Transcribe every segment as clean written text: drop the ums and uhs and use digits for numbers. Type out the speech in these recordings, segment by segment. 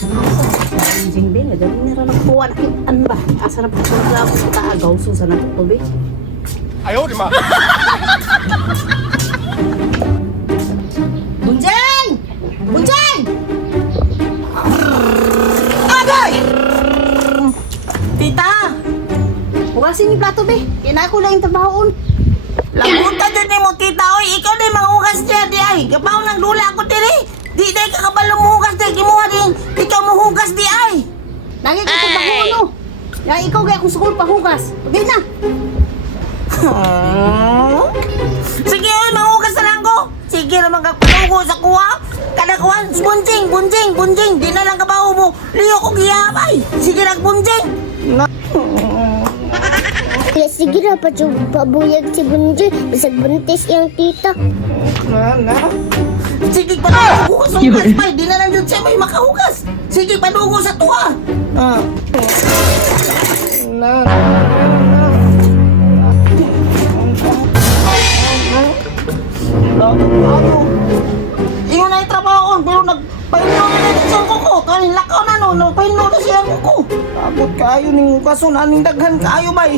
Jing din, dali na rin nagpuwan. Ano ba? Asa na po sa reklamo sa taagaw? Susa na ito, be. Ayaw, di ma. Bunjeng! Bunjeng! Agay! Tita! Hugasin yung plato, be. Kina ko lang yung tabahoon. Lagot ka din mo, tita. Oy, ikaw din mahugas niya, di ay. Kapaw nang dula ako, tiri. Di day ka kabalo muhugas, di. Kimuha din. Ikaw muhugas, di ay. Lagi ka tabahoon, no? Ya, ikaw kaya kung sukul pahugas. Pagay na. Sige, oy, mahugas na lang ko. Sige naman kagpatugo sa kuha. Kada kuha, bunjing, bunjing, bunjing. Di na lang kabaho mo. Liyo ko giyabay. Sige lang, bunjing. Ya sige na, pabuyag si Bunjing. Bisag buntis yung tita. Sige, padugo sa hugas, bay. Di na lang dyan siya may makahugas. Sige, padugo sa tuwa. Ingon na yung trabaho, pero nagpahinlo na natin siyang kuko. Kanin lakaw na no, nagpahinlo na siyang kuko. Abot kayo ning kaso na ning daghan kayo ba eh.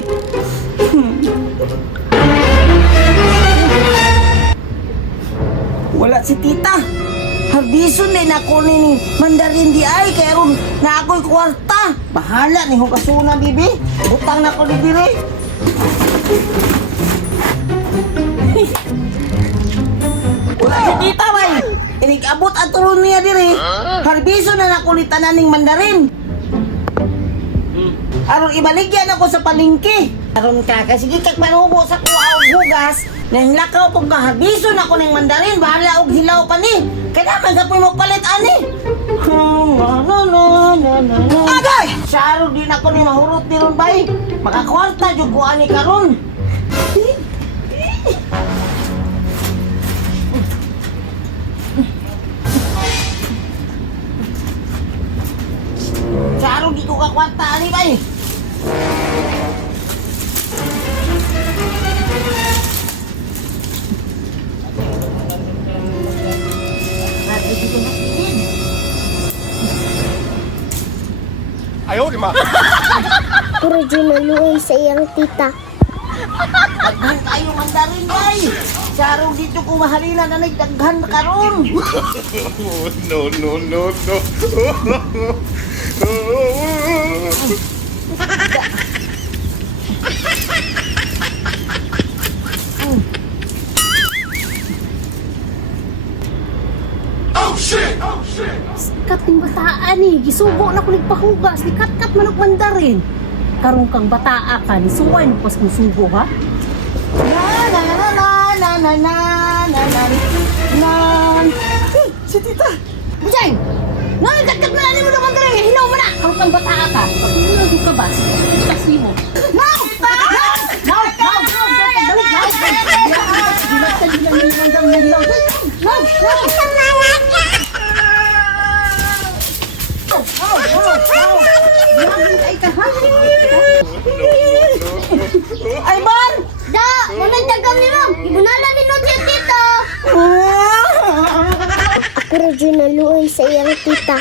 Wala si tita. Harbison na ako ni mandarin di ay kaya ron na ako'y kwarta. Bahala ni hukasuna bibi. Utang na ko ni biri. Wala si tita bay. Inig-abot ang tulong niya diri. Harbison na nakulitan na ning mandarin. Aron ibaligyan ako sa palengke. Aron ka sige kag manubo sa kuha og hugas. Nang lakaw kong kaharbison ako ning mandarin. Bahala og hilaw pa ni. Kaya naman kapoy mo palit ani. Agay! Saro din ako ni mahurot ni ron bay. Makakwarta jud ko ani karon. Saro di ko kakwarta ani bay. Ayaw, di ma. Puro ginaluoy sa iyang tita. Daghan kayo mandarin bay. Saro dito ko mahalina na nagdaghan karon. No, no, no, no. Oh, shit! Oh, shit! Kat ng bataan eh. Gisubo na ko nagpahugas. Ni kat-kat manok mandarin. Karong kang bataa ka. Ni suway mo pas kong subo, ha? Si tita. Bujay! Nang kat-kat na mo na mandarin. Hinaw mo na. Karong kang bataa ka. Pag hinagod ka ba? Kasi mo. No! No! No! No! Ay, Bon! Da! Munang tagam ni mo! Ibunala ni no siya tita! Puro ginaluoy sa iyang tita.